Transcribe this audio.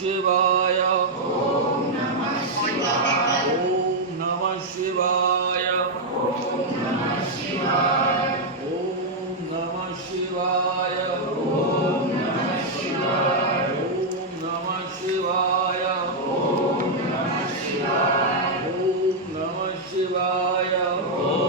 शिवाय ओम नमः शिवाय ओम नमः शिवाय ओम नमः शिवाय ओम नमः शिवाय ओम नमः शिवाय ओम नमः शिवाय ओम नमः शिवाय ओम नमः शिवाय ओम